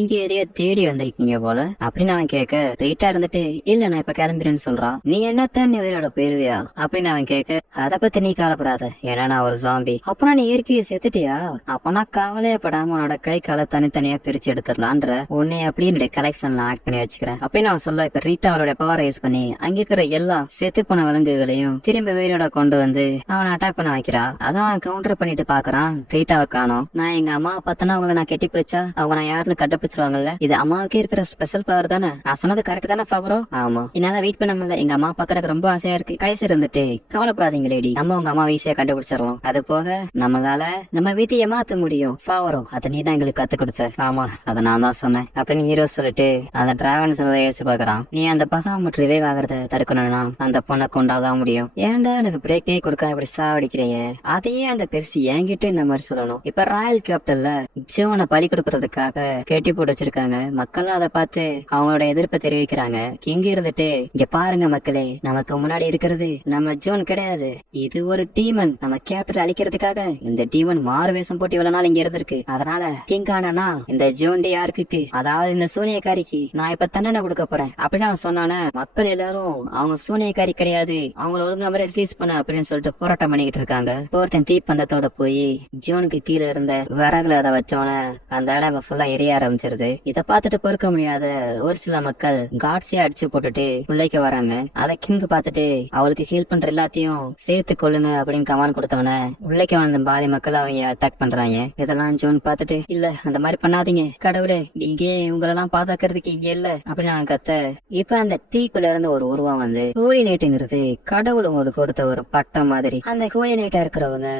இங்க எதையோ தேடி வந்திருக்கீங்க போல அப்படின்னு அவன் கேட்க, ரீட்டா இருந்துட்டு இல்ல நான் இப்ப கிளம்புறேன்னு சொல்றான். நீ என்னத்தான் நீ உயிரோட போயிருவியா அப்படின்னு அவன் கேட்க, அதை பத்தி நீ கவலைப்படாத, ஏன்னா நான் ஒரு ஜாம்பி. அப்பனா நீ இயற்கையை செத்துட்டியா? அப்பனா கவலையே படாம உன்னோட கை காலை தனித்தனியா பிரிச்சு எடுத்துடலான்ற உன்னை அப்படி என்னுடைய கலெக்ஷன்ல ஆக்ட் பண்ணி வச்சுக்கிறேன் அப்படின்னு அவன் சொல்ல, இப்ப ரீட்டா அவளோட பவரை யூஸ் பண்ணி அங்க இருக்கிற எல்லா செத்து போன விலங்குகளையும் திரும்ப உயிரோட கொண்டு வந்து அவனை அட்டாக் பண்ண வைக்கிறா. அதான் அவன் கவுண்டர் பண்ணிட்டு பாக்குறான், ரீட்டாவை காணோம். நான் எங்க அம்மா பார்த்தனா அவங்களை நான் கெட்டி பிடிச்சா அவங்க நான் யாருன்னு கண்டுபிடிச்சிருவாங்கல்ல, இது அம்மாவுக்கே இருக்கிற ஸ்பெஷல் பவர் தானே. நான் சொன்னது கரெக்ட் தானே பவரோ? ஆமா, என்னால வெயிட் பண்ண முடியல, எங்க அம்மா பாக்குறதுக்கு ரொம்ப ஆசையா இருக்கு. கைசர் இருந்துட்டு கவலைப்படாதீங்க லேடி, நம்ம உங்க அம்மா ஈஸியா கண்டுபிடிச்சிடலாம். அது போக நம்மளால நம்ம வீட்டையே மாத்த முடியும் பவரோ, அதை நீ தான் எங்களுக்கு கத்து கொடுத்த. ஆமா, அதை நான் தான் சொன்னேன் அப்படின்னு ஹீரோ சொல்லிட்டு அந்த டிராகன் சொல்றதை யோசிச்சு பாக்குறான். நீ அந்த பகாம ரிவைவ் ஆகிறத தடுக்கணும்னா அந்த பொண்ணை கொண்டாதான் முடியும். ஏன்டா எனக்கு பிரேக்கே கொடுக்க இப்படி சாவடிக்கிறீங்க? அதையே அந்த பெருசு என்கிட்ட இந்த மாதிரி சொல்லணும். இப்ப ராயல் கேப்டன்ல ஜோனை பலி கொடுக்கறதுக்காக கெட்டி போட்டு வச்சிருக்காங்க. மக்கள் அதை பார்த்து அவங்களோட எதிர்ப்பை தெரிவிக்கிறாங்க. கிங் இருந்துட்டு இங்க பாருங்க மக்களே, நமக்கு முன்னாடி இருக்கிறது நம்ம ஜோன் கிடையாது, இது ஒரு டீமன். நம்ம கேப்டன் அழிக்கிறதுக்காக இந்த டீமன் மாறு வேஷம் போட்டு இவ்வளவு நாள் இங்க இருந்திருக்கு. அதனால கிங் ஆனா இந்த ஜோன் யாருக்கு, அதாவது இந்த சூனியக்காரிக்கு நான் இப்ப தண்டனை கொடுக்க போறேன் அப்படின்னு அவன் சொன்னானே. மக்கள் எல்லாரும் அவங்க சூனியக்காரி கிடையாது, அவங்கள ஒழுங்கா மாதிரி ரிலீஸ் பண்ண அப்படின்னு சொல்லிட்டு போராட்டம் பண்ணிக்கிட்டு இருக்காங்க. ஒருத்தன் தீப்பந்தத்தோட போய் ஜோனுக்கு கீழே இருந்த விறகுல அதை வச்சோன அந்த இடம் ஃபுல்லா எரிய ஆரம்பிச்சிருது. இதை பார்த்துட்டு பொறுக்க முடியாத ஒரு சில மக்கள் காட்ஸே அடிச்சு போட்டுட்டு உள்ளைக்கு வராங்க. அதை கிங் பார்த்துட்டு அவளுக்கு ஹெல்ப் பண்ற எல்லாத்தையும் சேர்த்து கொள்ளுங்க அப்படின்னு கமாண்ட் கொடுத்தவன உள்ளைக்கு வந்த பாதி மக்கள் அவங்க அட்டாக் பண்றாங்க. இதெல்லாம் ஜோன் பார்த்துட்டு இல்ல அந்த மாதிரி பண்ணாதீங்க கடவுளே, நீங்க இவங்களெல்லாம் பாதுகாக்கிறதுக்கு இங்க இல்ல அப்படின்னு அவன் கத்த. இப்ப அந்த தீக்குள்ள இருந்து ஒரு உருவம் வந்து ஹோலி நைட்டுங்கிறது கடவுள் உங்களுக்கு கொடுத்த ஒரு பட்டம் மாதிரி. அந்த ஹோலி நைட்டா இருக்கிறவங்க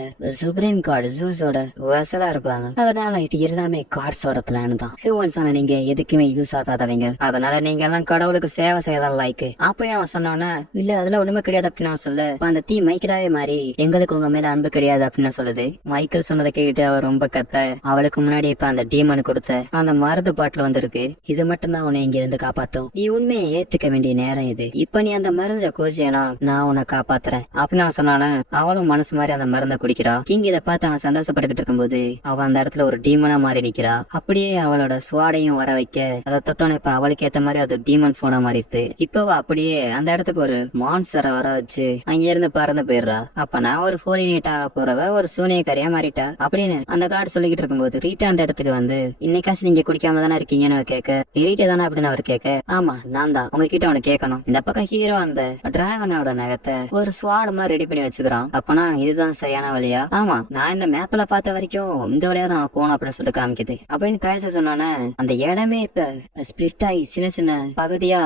சுப்ரீம் காட் ஜூஸோட வசலா இருப்பாங்க. அதனால இது எல்லாமே காட்ஸோட பிளான் தான். ஹியூமன்ஸ் ஆன நீங்க எதுக்குமே யூஸ் ஆகாதவங்க, அதனால நீங்க எல்லாம் கடவுளுக்கு சேவை செய்யதான் லைக் அப்படி அவன் சொன்னோன்னா இல்ல அதெல்லாம் ஒண்ணுமே கிடையாது அப்படின்னு நான் சொல்ல, அந்த தீ மைக்கேலாவே மாறி எங்களுக்கு உங்க மேல அன்பு கிடையாது அப்படின்னு சொல்லுது. மைக்கேல் சொன்னதை கேட்டு அவர் ரொம்ப கத்த, அவளுக்கு முன்னாடி இப்ப அந்த டீமன் கொடுத்த அந்த மருந்து பாட்டில் வந்திருக்கு, இது மட்டும் தான் உன்னை இங்க இருந்து காப்பாத்தும். நீ உண்மையை ஏத்துக்க வேண்டிய நேரம் இது. இப்ப நீ அந்த மருந்தை குடிச்சேனா நான் உன்னை காப்பாத்துறேன் அப்படின்னு அவன் சொன்னான. அவளும் மனசு மாதிரி அந்த மருந்தை குடிக்கிறா. கிங் இதை பார்த்து அவன் சந்தோஷப்பட்டுக்கிட்டு இருக்கும்போது அவன் அந்த இடத்துல ஒரு டீமனா மாறி நிக்கிறா. அப்படியே அவளோட சுவாடையும் வர வைக்க அதை தொட்டோன்னு இப்ப அவளுக்கு ஏத்த மாதிரி அது டீமன் போன மாறிடுது. இப்போ அப்படியே அந்த இடத்துக்கு ஒரு மான்ஸ்டரை வர வச்சு அங்க இருந்து பறந்து போயிடுறா. அப்ப நான் ஒரு போலினேட் ஆக போறவ ஒரு சூனியக்காரியா மாறிட்டா அப்படின்னு அந்த கார்டு சொல்லிக்கிட்டு இருக்கும்போது ரீட்டா அந்த இடத்துக்கு வந்து இன்னைக்காச்சும் நீங்க குடிக்காம தானே இருக்கீங்கன்னு கேட்க, ரீட்டா தானே அப்படின்னு அவர் கேட்க, ஆமா நான் தான், உங்ககிட்ட அவனை கேட்கணும். இந்த பக்கம் ஹீரோ அந்த டிராகனோட நகத்தை ஒரு ஸ்வாட் மாதிரி ரெடி பண்ணி வச்சுக்கிறான். அப்பனா இதுதான் சரியான வழியா? ஆமா, நான் இந்த மேப்ல பார்த்த வரைக்கும் இந்த வழியா தான் போகணும் அப்படின்னு சொல்லி காமிக்குது அப்படின்னு கைச சொன்னோன்னே அந்த இடமே இப்ப ஸ்பிளிட் ஆகி சின்ன சின்ன பகுதியா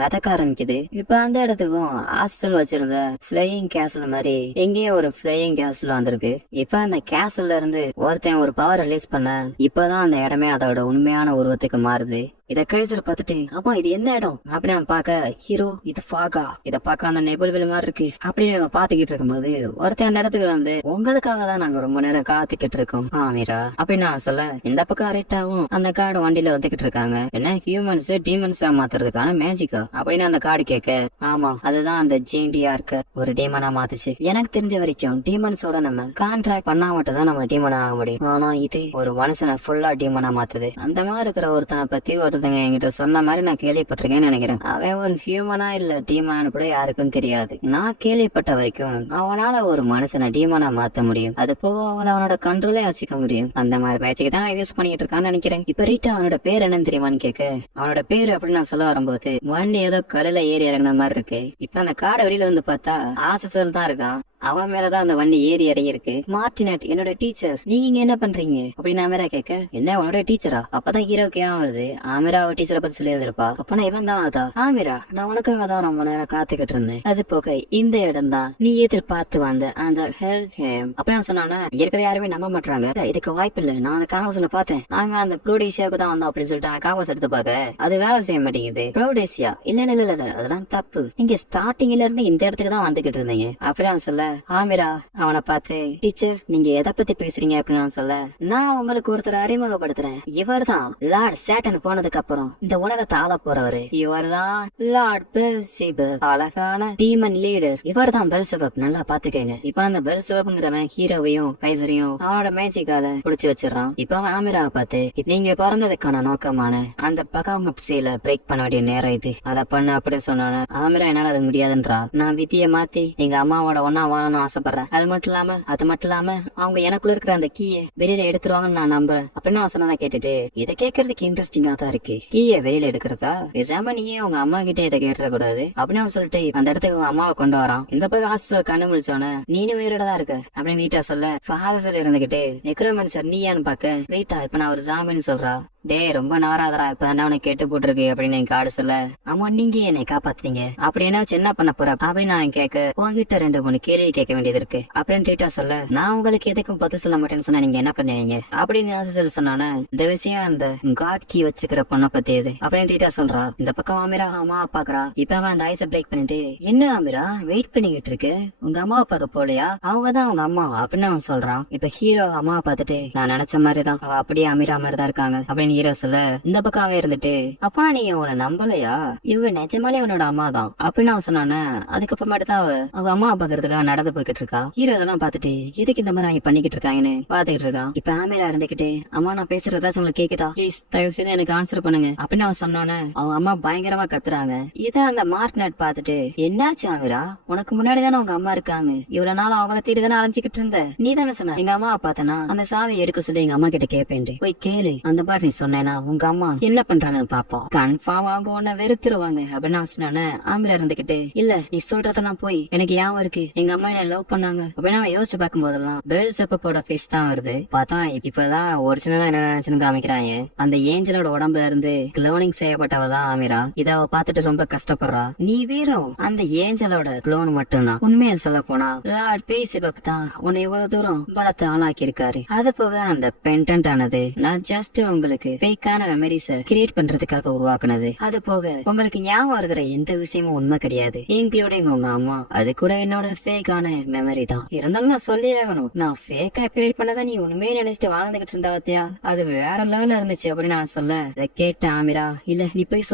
மிதக்க ஆரம்பிக்குது. இப்ப அந்த இடத்துக்கும் ஹாஸ்டல் வச்சிருந்த பிளையிங் கேசல் மாதிரி எங்கேயும் ஒரு பிளையிங் கேசல் வந்திருக்கு. இப்ப அந்த கேசல்ல இருந்து ஒருத்தன் ஒரு பவர் ரிலீஸ் பண்ண இப்பதான் அந்த இடமே அதோட உண்மையான உருவத்துக்கு மாறுது. இத கைசர் பார்த்துட்டு அப்பா இது என்ன இடம் அப்படின்னு அவன் பாக்க, ஹீரோ இது ஃபாகா, இத பாக்க அந்த நெபுல்வெளி மாதிரி இருக்கு அப்படின்னு அவன் பாத்துக்கிட்டு இருக்கும்போது ஒருத்தன் அந்த இடத்துக்கு வந்து உங்களுக்காக தான் நாங்க ரொம்ப நேரம் காத்துக்கிட்டு இருக்கோம் ஆமீரா அப்படின்னு நான் சொல்ல, இந்த பக்கம் ரைட்டாவும் அந்த கார்டு வண்டியில வந்துகிட்டு இருக்காங்க. என்ன ஹியூமன்ஸ் டீமன்ஸா மாத்துறதுக்கான மேஜிக்கா அப்படின்னு அந்த கார்டு கேட்க, ஆமா அதுதான் அந்த ஜெயிண்டியா இருக்க ஒரு டீமனா மாத்துச்சு. எனக்கு தெரிஞ்ச வரைக்கும் டீமன்ஸோட நம்ம கான்ட்ராக்ட் பண்ணா மட்டும் தான் நம்ம டீமனா ஆக முடியும். ஆனா இது ஒரு மனுஷனை ஃபுல்லா டீமனா மாத்துது. அந்த மாதிரி இருக்கிற ஒருத்தனை பத்தி என்கிட்ட சொன்ன மாதிரி நான் கேள்விப்பட்டிருக்கேன்னு நினைக்கிறேன். அவன் ஒரு ஹியூமனா இல்ல டீமனான்னு கூட யாருக்கும் தெரியாது. நான் கேள்விப்பட்ட வரைக்கும் அவனால ஒரு மனுஷனை டீமனா மாத்த முடியும். அது போக அவனோட கண்ட்ரோலே வச்சுக்க முடியும். அந்த மாதிரி மேட்சுக்கு தான் யூஸ் பண்ணிட்டு இருக்கான்னு நினைக்கிறேன். இப்ப ரீட்டா அவனோட பேர் என்னன்னு தெரியுமான்னு கேட்க, அவனோட பேரு அப்படின்னு நான் சொல்ல வரும்போது வண்டி ஏதோ கலையில ஏறி இறங்கின மாதிரி இருக்கு. இப்ப அந்த காடை வெளியில வந்து பார்த்தா ஆசல் தான் இருக்கான். அவன் மேலதான் அந்த வண்டி ஏறி இறங்கி இருக்கு. மார்டினட் என்னோட டீச்சர், நீங்க இங்க என்ன பண்றீங்க அப்படின்னு ஆமேரா கேட்க, என்ன உன்னோட டீச்சரா? அப்பதான் ஹீரோக்கு ஏன் வருது, ஆமேரா டீச்சரை பத்தி சொல்லி இருப்பா. அப்பனா இவன் தான் அதா, ஆமேரா நான் உனக்காக தான் ரொம்ப நேரம் காத்துக்கிட்டு இருந்தேன். அது போக இந்த இடம் தான் நீ எதிர்பார்த்து வந்த அந்த ஹெல்த் ஹேம் அப்படின்னு சொன்னானா. இருக்கிற யாருமே நம்ப மாட்டாங்க. இதுக்கு வாய்ப்பு இல்ல, நான் அந்த காவசனை பார்த்தேன், நாங்க அந்த ப்ரோடேசியாவுக்கு தான் வந்தோம் அப்படின்னு சொல்லிட்டு காவஸ் எடுத்து பாக்க அது வேலை செய்ய மாட்டேங்குது. ப்ரோடேசியா இல்ல இல்ல இல்ல இல்ல அதெல்லாம் தப்பு, நீங்க ஸ்டார்டிங்ல இருந்து இந்த இடத்துக்கு தான் வந்துகிட்டு இருந்தீங்க அப்படின்னு சொல்ல, ஆமிரா அவனை பார்த்து, டீச்சர் நீங்க எதை பத்தி பேசுறீங்க அப்படின்னு நான் சொல்ல, நான் உங்களுக்கு ஒருத்தர் அறிமுகப்படுத்துறேன். இவர் தான் லார்ட் சேட்டன் போனதுக்கு அப்புறம் இந்த உலகத்தை ஆள போறவரு. இவர் தான் லார்ட் பெல்சிபப், அழகான டீமன் லீடர். இவர் தான் பெல்சிபப், நல்லா பாத்துக்கங்க. இப்ப அந்த பெல்சிபப்ங்கிறவன் ஹீரோவையும் கைசரையும் அவனோட மேஜிக்கால புடிச்சு வச்சிடறான். இப்ப அவன் ஆமிராவை பார்த்து, நீங்க பிறந்ததுக்கான நோக்கமான அந்த பகாமப் சீல பிரேக் பண்ண வேண்டிய நேரம் இது, அதை பண்ண அப்படின்னு சொன்னான. ஆமிரா என்னால அது முடியாதுன்றா. நான் விதிய மாத்தி எங்க அம்மாவோட ஒன்னா வாழணும்னு ஆசைப்படுறேன். அது மட்டும் இல்லாம அவங்க எனக்குள்ள இருக்கிற அந்த கீயை வெளியில எடுத்துருவாங்கன்னு நான் நம்புறேன் அப்படின்னு அவன் சொன்னதை கேட்டுட்டு, இதை கேட்கறதுக்கு இன்ட்ரெஸ்டிங்கா தான் இருக்கு. கீயை வெளியில எடுக்கிறதா பேசாம நீயே உங்க அம்மா கிட்டே இதை கேட்டுற கூடாது அப்படின்னு அவன் சொல்லிட்டு அந்த இடத்துக்கு உங்க அம்மாவை கொண்டு வரான். இந்த பக்கம் ஆசை கண்ணு முடிச்சோன்னு, நீனும் உயிரோட தான் இருக்க அப்படின்னு ரீட்டா சொல்ல, ஃபாதர் இருந்துகிட்டு நெக்ரோமன்சர் நீயான்னு பாக்க ரீட்டா இப்ப நான் ஒரு ஜாமின்னு சொல்றா. டே ரொம்ப நாராதரா இப்பதான் அவனை கேட்டு போட்டுருக்கு அப்படின்னு என் காடு சொல்ல, ஆமா நீங்க என்னை காப்பாத்தீங்க அப்படி என்ன என்ன பண்ண போற அப்படின்னு நான் கேட்க, உங்ககிட்ட 2-3 கேள்வி கேட்க வேண்டியது இருக்கு அப்படின்னு ரீட்டா சொல்ல, நான் உங்களுக்கு எதுக்கும் பதில் சொல்ல மாட்டேன்னு சொன்னா நீங்க என்ன பண்ணுவீங்க அப்படின்னு சொன்னானே. இந்த விஷயம் அந்த காட் கீ வச்சிருக்கிற பொண்ணை பத்தி இது அப்படின்னு ரீட்டா சொல்றா. இந்த பக்கம் ஆமிரா அம்மா பாக்குறா. இப்ப அவன் அந்த ஐஸை பிரேக் பண்ணிட்டு, என்ன ஆமிரா வெயிட் பண்ணிக்கிட்டு இருக்கு, உங்க அம்மாவை பார்க்க போலையா, அவங்கதான் அவங்க அம்மா அப்படின்னு அவன் சொல்றான். இப்ப ஹீரோ அம்மாவை பார்த்துட்டு, நான் நினைச்ச மாதிரிதான் அவ அப்படியே அமீரா மாதிரிதான் இருக்காங்க அப்படின்னு ஹீரோ சொல்ல, இந்த பக்கம் இருந்துட்டு, அப்பா நீங்க உன நம்பலையா, இவங்க நிஜமாலே உன்னோட அம்மா தான் அப்படின்னு அவன் சொன்னானே. அதுக்கப்புறமேட்டு தான் அவங்க அம்மா பாக்குறதுக்காக நடந்து போய்கிட்டு இருக்கா. ஹீரோ இதெல்லாம் பாத்துட்டு, எதுக்கு இந்த மாதிரி அவங்க பண்ணிக்கிட்டு இருக்காங்கன்னு பாத்துக்கிட்டு இருக்கான். இப்ப ஆமேரா இருந்துகிட்டு, அம்மா நான் பேசுறதாச்சும் உங்களுக்கு கேக்குதா, ப்ளீஸ் தயவு செய்து எனக்கு ஆன்சர் பண்ணுங்க அப்படின்னு அவன் சொன்னானே. அவங்க அம்மா பயங்கரமா கத்துறாங்க. இதான் அந்த மார்க் நட் பாத்துட்டு, என்னாச்சு ஆமிரா, உனக்கு முன்னாடி தானே உங்க அம்மா இருக்காங்க, இவ்வளவு நாள் அவங்கள தேடி தானே அலைஞ்சிக்கிட்டு இருந்த, நீ தானே சொன்ன எங்க அம்மாவை பார்த்தனா அந்த சாவி எடுக்க சொல்லி எங்க அம்மா கிட்ட கேட்பேன், போய் கேளு, அந்த மாதிரி நீ சொன்னேன்னா உங்க அம்மா என்ன பண்றாங்கன்னு பாப்போம், கன்ஃபார்ம் அவங்க உன்ன வெறுத்துருவாங்க அப்படின்னு நான் சொன்னானே. ஆமிரா இருந்துகிட்டு, இல்ல நீ சொல்றதெல்லாம் போய் எனக்கு ஞாபகம் இருக்கு, எங்க அம்மா என்ன லவ் பண்ணாங்க அப்படின்னு அவன் யோசிச்சு பார்க்கும் போதெல்லாம் பெல்செப்பப்போட ஃபேஸ் தான் வருது. பார்த்தா இப்பதான் ஒரிஜினலா என்ன நினைச்சுன்னு காமிக்கிறாங்க. அந்த ஏஞ்சலோட உடம்புல இருந்து குளோனிங் செய்யப்பட்டவ தான் ஆமிரா. இத அவ பாத்துட்டு ரொம்ப கஷ்டப்படுறா. நீ வீரம் அந்த ஏஞ்சலோட குளோன் மட்டும்தான். உண்மையை சொல்ல போனா லார்ட் பெல்செப்பப் தான் உன்னை இவ்வளவு தூரம் பலத்தை ஆளாக்கி இருக்காரு. அது போக அந்த பென்டன்ட் ஆனது நான் ஜஸ்ட் உங்களுக்கு ஃபேக்கான மெமரிஸ கிரியேட் பண்றதுக்காக உருவாக்குனது. அது போக உங்களுக்கு ஞாபகம் இருக்கிற எந்த விஷயமும் உண்மை கிடையாது, இன்க்ளூடிங் உங்க அம்மா. அது கூட என்னோட ஃபேக்கான மெமரி தான். இருந்தாலும் நான் சொல்லி ஆகணும், நான் ஃபேக்கா கிரியேட் பண்ணதான் நீ உண்மையை நினைச்சிட்டு வாழ்ந்துகிட்டு இருந்தா பாத்தியா, அது வேற லெவல்ல இருந்துச்சு அப்படின்னு நான் சொல்ல, இதை கேட்ட ஆமிரா, இல்ல நீ போய்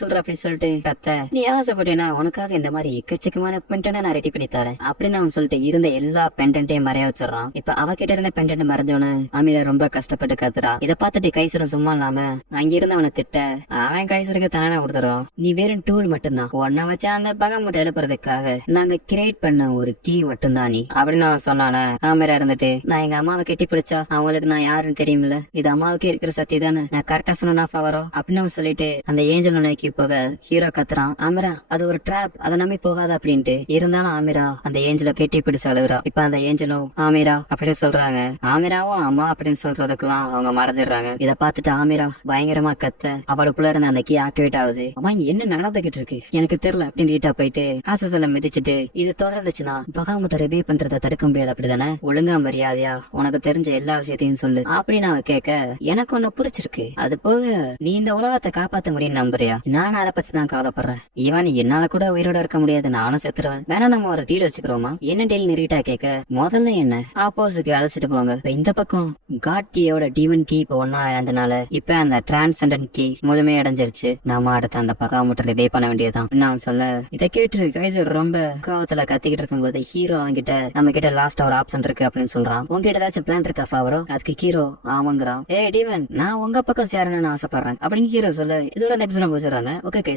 சொல்ற அப்படின்னு சொல்லிட்டு கத்த, நீ ஆசைப்பட்டேனா உனக்காக இந்த மாதிரி எக்கச்சக்கமான பென்டனை நான் ரெடி பண்ணி தரேன் அப்படின்னு அவன் சொல்லிட்டு இருந்த எல்லா பென்டென்ட்டையும் மறைய வச்சிடறான். இப்ப அவகிட்ட இருந்த பென்டென்ட் மறைஞ்சோன்னு ஆமிரா ரொம்ப கஷ்டப்பட்டு கத்துறா. இதை பார்த்துட்டு கைசரும் சும்மா இல்லாம அங்கிருந்து அவனை திட்ட, அவன் கைசருக்கு தானே கொடுத்துறோம், நீ வெறும் டூல் மட்டும்தான், உன்ன வச்சா அந்த பகமுட்டை எழுப்புறதுக்காக நாங்க கிரியேட் பண்ண ஒரு கீ மட்டும்தான் நீ அப்படின்னு அவன் சொன்னான. ஆமிரா இருந்துட்டு, நான் எங்க அம்மாவை கெட்டி பிடிச்சா அவங்களுக்கு நான் யாருன்னு தெரியுமில்ல, இது அம்மாவுக்கு இருக்கிற சக்தி தானே, நான் கரெக்டா சொன்னா ஃபவரோ அப்படின்னு அவன் சொல்லிட்டு அந்த ஏஞ்சல் நோக்கி போக ஹீரோ கத்துறான். ஆமிரா அது ஒரு ட்ராப், அதை நம்பி போகாத அப்படின்ட்டு. இருந்தாலும் ஆமிரா அந்த ஏஞ்சலை கெட்டி பிடிச்சு அழுகுறா. இப்ப அந்த ஏஞ்சலும் ஆமிரா அப்படின்னு சொல்றாங்க. ஆமிராவும் அம்மா அப்படின்னு சொல்றதுக்கெல்லாம் அவங்க மறந்துடுறாங்க. இதை பார்த்துட்டு ஆமிரா பயங்கரமா கத்த, அவளுக்குள்ள இருந்த அந்த கீ ஆக்டிவேட் ஆகுது. அம்மா என்ன நடந்துகிட்டு இருக்கு எனக்கு தெரியல அப்படின்னு ரீட்டா போயிட்டு ஆசஸ்ல மிதிச்சுட்டு, இது தொடர்ந்துச்சுன்னா பகாமுட்டை ரிபே பண்றதை தடுக்க முடியாது அப்படிதானே, ஒழுங்கா மரியாதையா உனக்கு தெரிஞ்ச எல்லா விஷயத்தையும் சொல்லு அப்படின்னு அவன் கேட்க, எனக்கு ஒண்ணு பிடிச்சிருக்கு, அது போக நீ இந்த உலகத்தை காப்பாத்த முடியும் நம்புறியா, நான் அதை பத்தி தான் கவலைப்படுறேன், ஈவன் என்னால கூட உயிரோட இருக்க முடியாது, நானும் செத்துருவேன், வேணா நம்ம ஒரு டீல் வச்சுக்கிறோமா, என்ன டீல் ரீட்டா கேட்க, முதல்ல என்ன ஆப்போசிட்க்கு அழைச்சிட்டு போங்க, இந்த பக்கம் காட் கீயோட டீமன் கீ இப்ப ஒன்னா இழந்தனால இப்ப அந்த டிரான்செண்டன்ட் கீ முழுமையா அடைஞ்சிருச்சு, நாம அடுத்த அந்த பகாமுட்டை ரிபே பண்ண வேண்டியதுதான் நான் சொல்ல. இதை கேட்டு கைசர் ரொம்ப கோவத்துல கத்திக்கிட்டு இருக்கும் போது ஹீரோ அவங்கிட்ட, நம்ம கிட்ட லாஸ்ட் ஒரு ஆப்ஷன் இருக்கு அப்படின்னு சொல்றான். உங்ககிட்ட ஏதாச்சும் பிளான் இருக்கா ஃபாவரோ, அதுக்கு ஹீரோ ஆமாங்கிறான். ஏ டீமன் நான் உங்க பக்கம் சேரணும்னு ஆசைப்படுறேன் அப்படின்னு ஹீரோ சொல்ல. இதோட அந்த எபிசோட முடிச்சிடறாங்க. Okay guys.